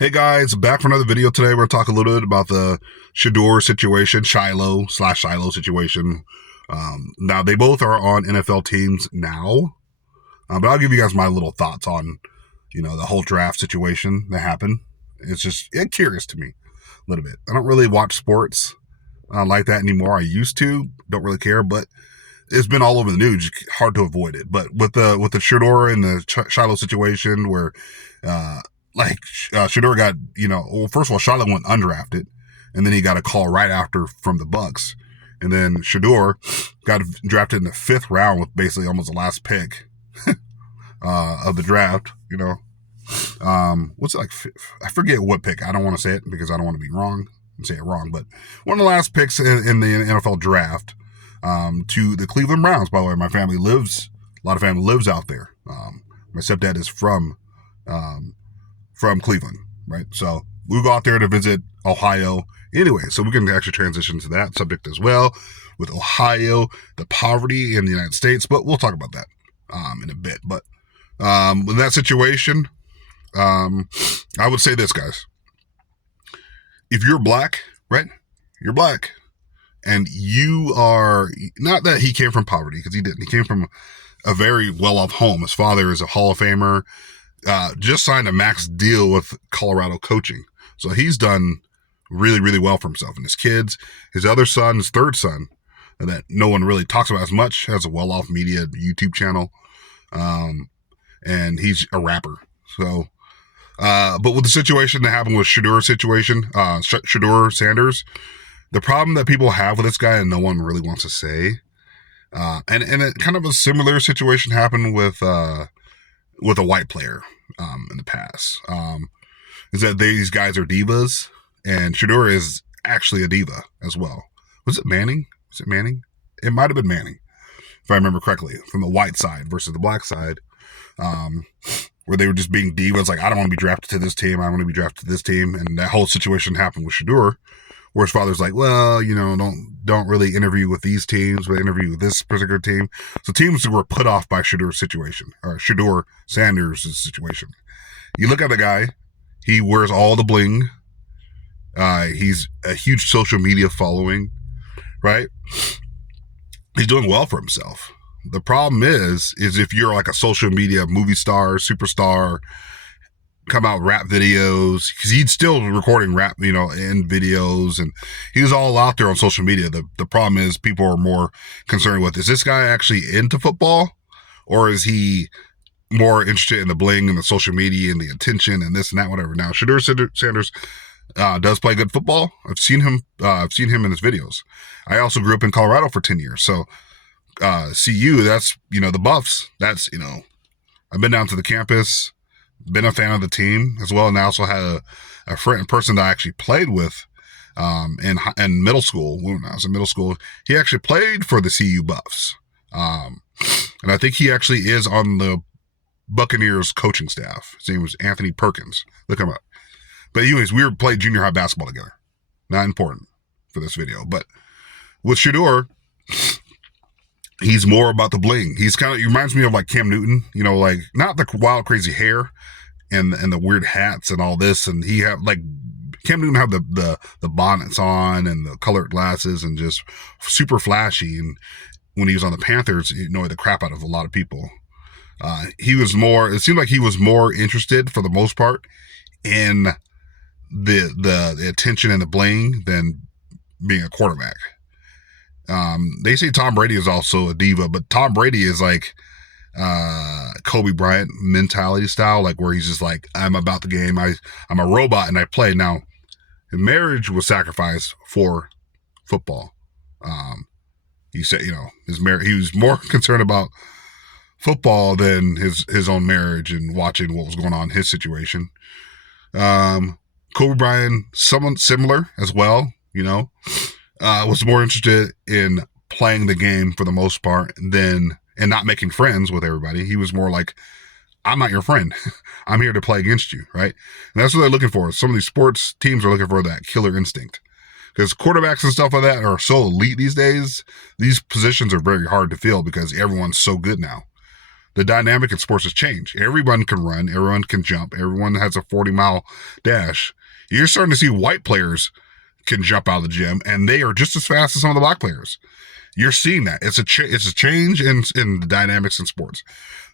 Hey guys, back for another video today. We're going to talk a little bit about the Shadeur situation, Shiloh situation. Now, they both are on NFL teams now, but I'll give you guys my little thoughts on, the whole draft situation that happened. It's curious to me a little bit. I don't really watch sports like that anymore. I used to, don't really care, but it's been all over the news. Hard to avoid it. But with the Shadeur and the Shiloh situation where, Shadeur got, well, first of all, Shiloh went undrafted, and then he got a call right after from the Bucks. And then Shadeur got drafted in the 5th round with basically almost the last pick of the draft, what's it like? I forget what pick. I don't want to say it because I don't want to be wrong and say it wrong, but one of the last picks in the NFL draft to the Cleveland Browns. By the way, a lot of family lives out there. My stepdad is from Cleveland, right? So we'll go out there to visit Ohio. Anyway, so we can actually transition to that subject as well with Ohio, the poverty in the United States, but we'll talk about that in a bit. But with that situation, I would say this, guys. If you're black, right? You're black. And you are, not that he came from poverty, because he didn't. He came from a very well-off home. His father is a Hall of Famer. Just signed a max deal with Colorado coaching. So he's done really, really well for himself and his kids. His other son, his third son, that no one really talks about as much, has a well-off media YouTube channel. And he's a rapper. So, but with the situation that happened with Shadeur Sanders, the problem that people have with this guy and no one really wants to say, and it kind of a similar situation happened with a white player in the past, is that these guys are divas, and Shadeur is actually a diva as well. Was it Manning? It might have been Manning, if I remember correctly, from the white side versus the black side, where they were just being divas, like, I don't want to be drafted to this team, I want to be drafted to this team, and that whole situation happened with Shadeur, where his father's like, well, don't really interview with these teams, but interview with this particular team. So teams were put off by Shadeur's situation, or Shadeur Sanders' situation. You look at the guy, he wears all the bling. He's a huge social media following, right? He's doing well for himself. The problem is if you're like a social media movie star, superstar, come out rap videos, because he's still recording rap, in videos, and he was all out there on social media. The problem is people are more concerned with, is this guy actually into football, or is he more interested in the bling and the social media and the attention and this and that, whatever. Now, Shadeur Sanders does play good football. I've seen him in his videos. I also grew up in Colorado for 10 years. So CU, that's, the Buffs. That's, I've been down to the campus, been a fan of the team as well, and I also had a person that I actually played with in middle school. When I was in middle school, he actually played for the CU Buffs, and I think he actually is on the Buccaneers coaching staff. His name was Anthony Perkins. Look him up. But anyways, we played junior high basketball together. Not important for this video, but with Shadeur, he's more about the bling. He reminds me of like Cam Newton, like not the wild crazy hair and the weird hats and all this. And he have like Cam Newton have the bonnets on and the colored glasses and just super flashy. And when he was on the Panthers, he annoyed the crap out of a lot of people. It seemed like he was more interested for the most part in the attention and the bling than being a quarterback. They say Tom Brady is also a diva, but Tom Brady is like Kobe Bryant mentality style, like where he's just like, I'm about the game. I'm a robot and I play. Now, his marriage was sacrificed for football. He said, he was more concerned about football than his own marriage and watching what was going on in his situation. Kobe Bryant, someone similar as well, was more interested in playing the game for the most part and not making friends with everybody. He was more like, I'm not your friend. I'm here to play against you, right? And that's what they're looking for. Some of these sports teams are looking for that killer instinct. Because quarterbacks and stuff like that are so elite these days. These positions are very hard to fill because everyone's so good now. The dynamic in sports has changed. Everyone can run, everyone can jump, everyone has a 40-mile dash. You're starting to see white players can jump out of the gym, and they are just as fast as some of the black players. You're seeing that. It's a change in the dynamics in sports.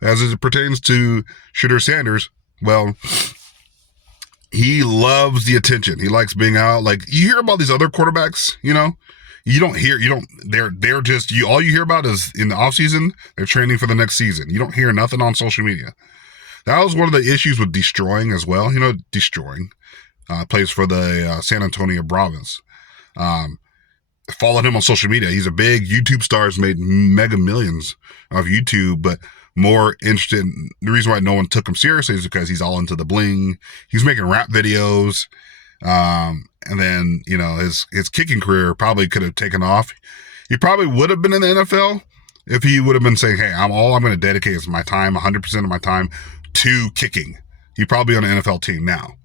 As it pertains to Shadeur Sanders, well, he loves the attention. He likes being out. Like, you hear about these other quarterbacks, they're just, all you hear about is in the offseason, they're training for the next season. You don't hear nothing on social media. That was one of the issues with Destroying as well. Destroying plays for the San Antonio Bravos. Followed him on social media. He's a big YouTube star, has made mega millions of YouTube, but more interested. The reason why no one took him seriously is because he's all into the bling. He's making rap videos. And then, his kicking career probably could have taken off. He probably would have been in the NFL if he would have been saying, hey, I'm going to dedicate my time, 100% of my time to kicking. He'd probably be on an NFL team now.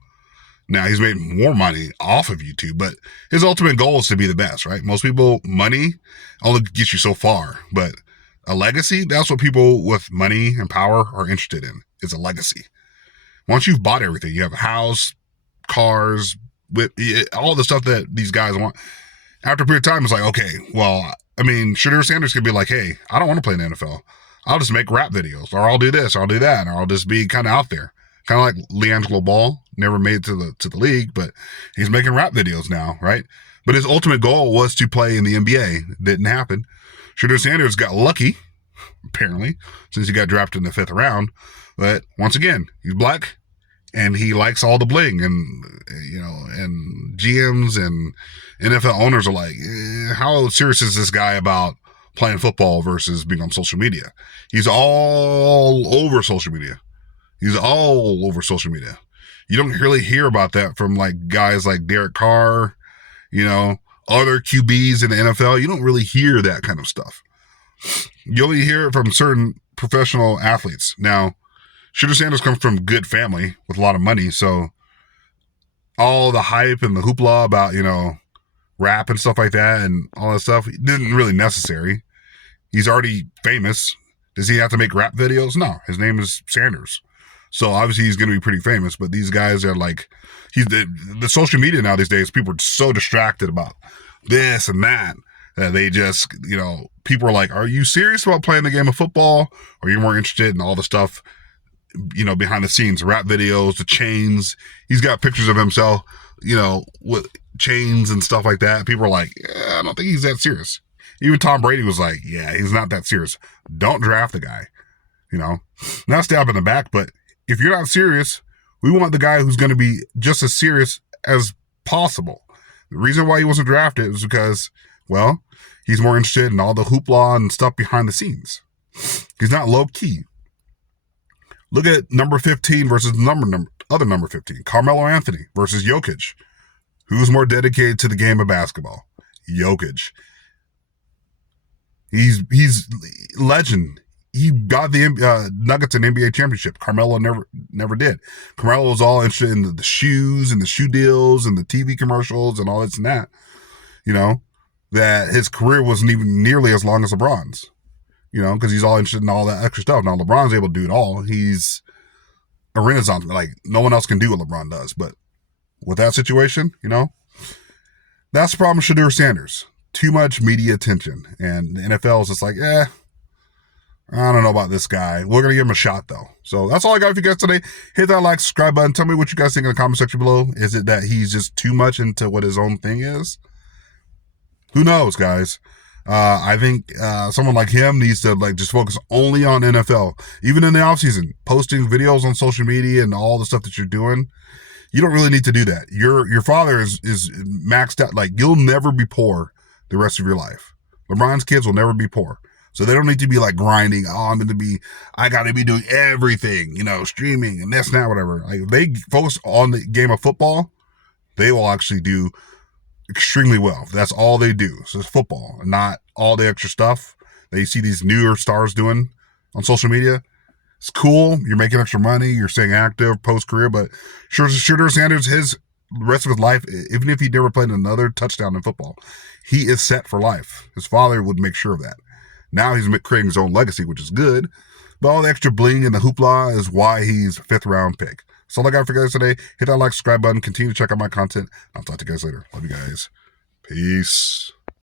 Now, he's made more money off of YouTube, but his ultimate goal is to be the best, right? Most people, money only gets you so far, but a legacy, that's what people with money and power are interested in, is a legacy. Once you've bought everything, you have a house, cars, with all the stuff that these guys want. After a period of time, it's like, okay, well, Shadeur Sanders could be like, hey, I don't want to play in the NFL. I'll just make rap videos, or I'll do this, or I'll do that, or I'll just be kind of out there. Kind of like LeAngelo Ball, never made it to the league, but he's making rap videos now, right? But his ultimate goal was to play in the NBA. Didn't happen. Shadeur Sanders got lucky, apparently, since he got drafted in the 5th round. But once again, he's black, and he likes all the bling, and and GMs and NFL owners are like, how serious is this guy about playing football versus being on social media? He's all over social media. You don't really hear about that from like guys like Derek Carr, other QBs in the NFL. You don't really hear that kind of stuff. You only hear it from certain professional athletes. Now, Shadeur Sanders comes from a good family with a lot of money, so all the hype and the hoopla about, rap and stuff like that and all that stuff isn't really necessary. He's already famous. Does he have to make rap videos? No, his name is Sanders. So obviously he's going to be pretty famous, but these guys are like, the social media now these days, people are so distracted about this and that they just, people are like, are you serious about playing the game of football? Or are you more interested in all the stuff, behind the scenes, rap videos, the chains? He's got pictures of himself, with chains and stuff like that. People are like, I don't think he's that serious. Even Tom Brady was like, yeah, he's not that serious. Don't draft the guy, not stab in the back, but if you're not serious, we want the guy who's going to be just as serious as possible. The reason why he wasn't drafted is because, well, he's more interested in all the hoopla and stuff behind the scenes. He's not low key. Look at number 15 versus other number 15. Carmelo Anthony versus Jokic. Who's more dedicated to the game of basketball? Jokic. He's legend. He got the Nuggets an NBA championship. Carmelo never did. Carmelo was all interested in the shoes and the shoe deals and the TV commercials and all this and that. That his career wasn't even nearly as long as LeBron's. Because he's all interested in all that extra stuff. Now LeBron's able to do it all. He's a renaissance. Like, no one else can do what LeBron does. But with that situation, that's the problem with Shadeur Sanders. Too much media attention. And the NFL is just like, I don't know about this guy. We're going to give him a shot, though. So that's all I got for you guys today. Hit that like, subscribe button. Tell me what you guys think in the comment section below. Is it that he's just too much into what his own thing is? Who knows, guys? I think someone like him needs to just focus only on NFL. Even in the offseason, posting videos on social media and all the stuff that you're doing. You don't really need to do that. Your father is maxed out. Like, you'll never be poor the rest of your life. LeBron's kids will never be poor. So they don't need to be like grinding. I got to be doing everything, streaming and this and that, whatever. Like, they focus on the game of football, they will actually do extremely well. That's all they do. So it's football, not all the extra stuff that you see these newer stars doing on social media. It's cool. You're making extra money. You're staying active post-career, but Shadeur Sanders, the rest of his life, even if he never played another touchdown in football, he is set for life. His father would make sure of that. Now he's creating his own legacy, which is good, But all the extra bling and the hoopla is why he's 5th-round pick. So all I got for you guys today. Hit that like, subscribe button. Continue to check out my content. I'll talk to you guys later. Love you guys. Peace.